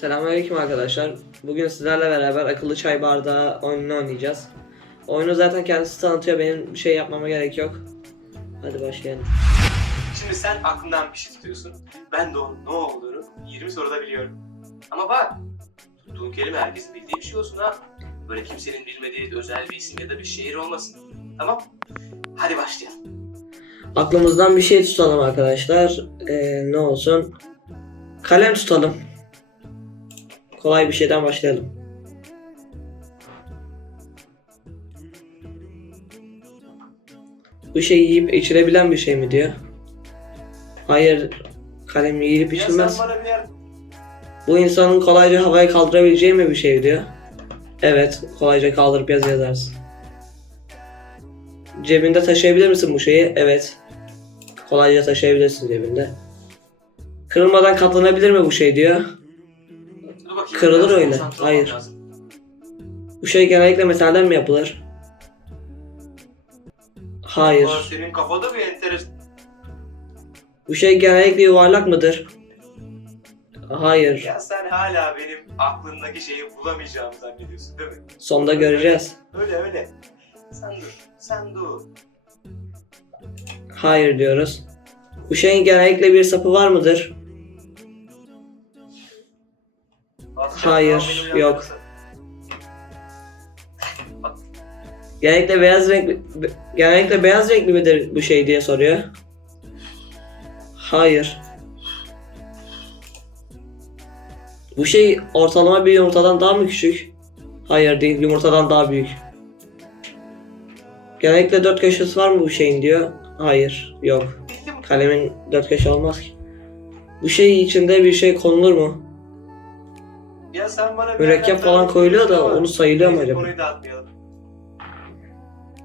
Selamünaleyküm arkadaşlar. Bugün sizlerle beraber akıllı çay bardağı oyununu oynayacağız. Oyunu zaten kendisi tanıtıyor. Benim bir şey yapmama gerek yok. Hadi başlayalım. Şimdi sen aklından bir şey tutuyorsun. Ben de onun ne olduğunu 20 soruda biliyorum. Ama bak, tuttuğun kelime herkesin bildiği bir şey olsun ha. Böyle kimsenin bilmediği özel bir isim ya da bir şehir olmasın. Tamam? Hadi başlayalım. Aklımızdan bir şey tutalım arkadaşlar. Ee, ne olsun? Kalem tutalım. Kolay bir şeyden başlayalım. Bu şey yiyip içilebilen bir şey mi diyor? Hayır. Kalem yiyip içilmez. Bu insanın kolayca havaya kaldırabileceği mi bir şey diyor? Evet, kolayca kaldırıp yaz yazarsın. Cebinde taşıyabilir misin bu şeyi? Evet. Kolayca taşıyabilirsin cebinde. Kırılmadan katlanabilir mi bu şey diyor? Kırılır öyle. Hayır. lazım. Bu şey genellikle metalden mi yapılır? Hayır. Aa, senin kafada bir enteresan... Bu şey genellikle yuvarlak mıdır? Hayır. Ya sen hala benim aklımdaki şeyi bulamayacağımı zannediyorsun değil mi? Sonda göreceğiz. Öyle öyle. Sen dur. Sen dur. Hayır diyoruz. Bu şeyin genellikle bir sapı var mıdır? Hayır, yok. Genellikle beyaz renk genellikle beyaz renkli midir bu şey diye soruyor. Hayır. Bu şey ortalama bir yumurtadan daha mı küçük? Hayır değil, yumurtadan daha büyük. Genellikle dört köşesi var mı bu şeyin diyor. Hayır, yok. Kalemin dört köşe olmaz ki. Bu şey içinde bir şey konulur mu? Ya sen bana bir Mürekkep yerden falan koyuluyor da onu sayılıyor mu neyse, acaba? Konuyu dağıtmayalım.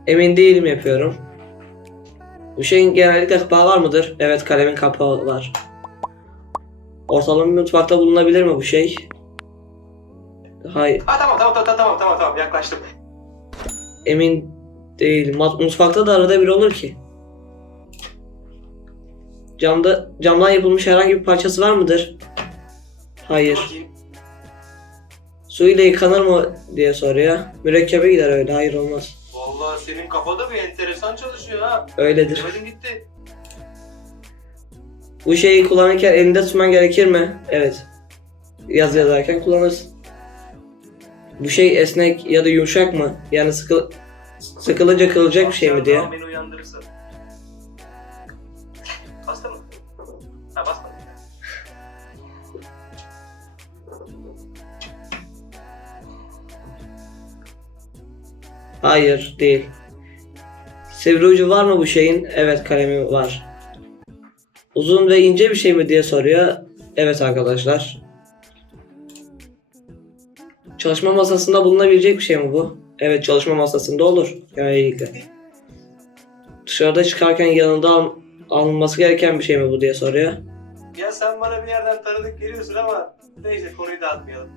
Emin değilim yapıyorum. Bu şeyin genellikle kapağı var mıdır? Evet kalemin kapağı var. Ortalama bir mutfakta bulunabilir mi bu şey? Hayır. Ha tamam tamam tamam tamam tamam tamam yaklaştım. Emin değilim. Mat- Mutfakta da arada bir olur ki. Camda camdan yapılmış herhangi bir parçası var mıdır? Hayır. Bakayım. Su ile yıkanır mı diye soruyor. Mürekkebe gider öyle. Hayır olmaz. Vallahi senin kafada bir enteresan çalışıyor ha. Öyledir. Demedim gitti. Bu şeyi kullanırken elinde tutman gerekir mi? Evet. Yaz yazarken kullanırsın. Bu şey esnek ya da yumuşak mı? Yani sıkı, sıkılınca kırılacak bir şey mi diye. Tamam, beni uyandırırsın. Hayır değil. Sivri ucu var mı bu şeyin? Evet kalemi var. Uzun ve ince bir şey mi diye soruyor. Evet arkadaşlar. Çalışma masasında bulunabilecek bir şey mi bu? Evet çalışma masasında olur. Genellikle. Dışarıda çıkarken yanında al- alınması gereken bir şey mi bu diye soruyor. Ya sen bana bir yerden tanıdık geliyorsun ama neyse konuyu dağıtmayalım.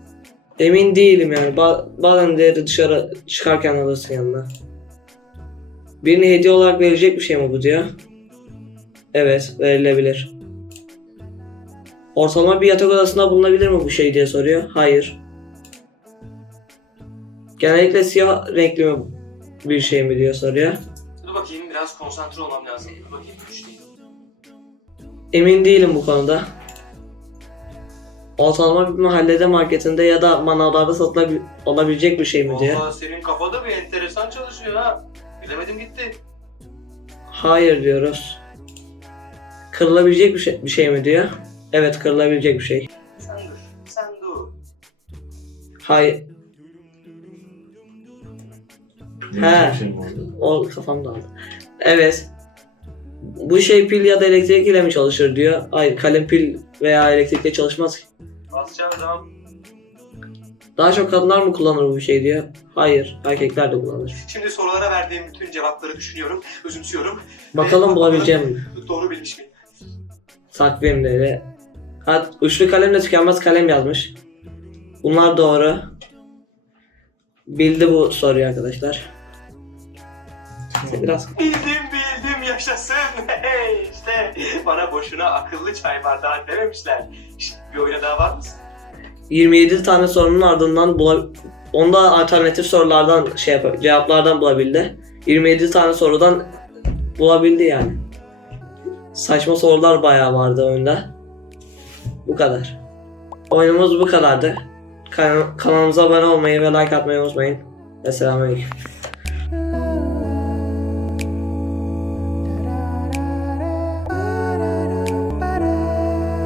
Emin değilim yani. Ba- bazen de dışarı çıkarken alırsın yanına. Birine hediye olarak verilecek bir şey mi bu diyor. Evet, verilebilir. Ortalama bir yatak odasında bulunabilir mi bu şey diye soruyor. Hayır. Genellikle siyah renkli mi bir şey mi diyor soruyor. Dur bakayım biraz konsantre olmam lazım. Dur bakayım güç değil. Emin değilim bu konuda. Ortalama bir mahallede marketinde ya da manavlarda satılabilecek bir şey mi diyor. Vallahi senin kafada bir enteresan çalışıyor ha. Bilemedim gitti. Hayır diyoruz. Kırılabilecek bir şey, bir şey mi diyor? Evet kırılabilecek bir şey. Sen dur. Sen dur. Hayır. He. Şey? O kafamda aldı. Evet. Bu şey pil ya da elektrik ile mi çalışır diyor. Hayır kalem pil veya elektrikle çalışmaz ki. Basacağım. Daha çok kadınlar mı kullanır bu şey diyor. Hayır erkekler de kullanır. Şimdi sorulara verdiğim bütün cevapları düşünüyorum, özümsüyorum. Bakalım bulabileceğim mi? Doğru bilmiş miyim? Takvimleri. Ha, uçlu kalemle tükenmez kalem yazmış. Bunlar doğru. Bildi bu soruyu arkadaşlar. Biraz bildim yaşasın. Hey, işte bana boşuna akıllı çay bardağı dememişler. Şşt, bir oyuna daha var mısın? 27 tane sorunun ardından bula onda alternatif sorulardan şey yap cevaplardan bulabildi. 27 tane sorudan bulabildi yani. Saçma sorular bayağı vardı oyunda. Bu kadar. Oyunumuz bu kadardı. Kan- kanalımıza abone olmayı ve like atmayı unutmayın. Ve selamünaleyküm.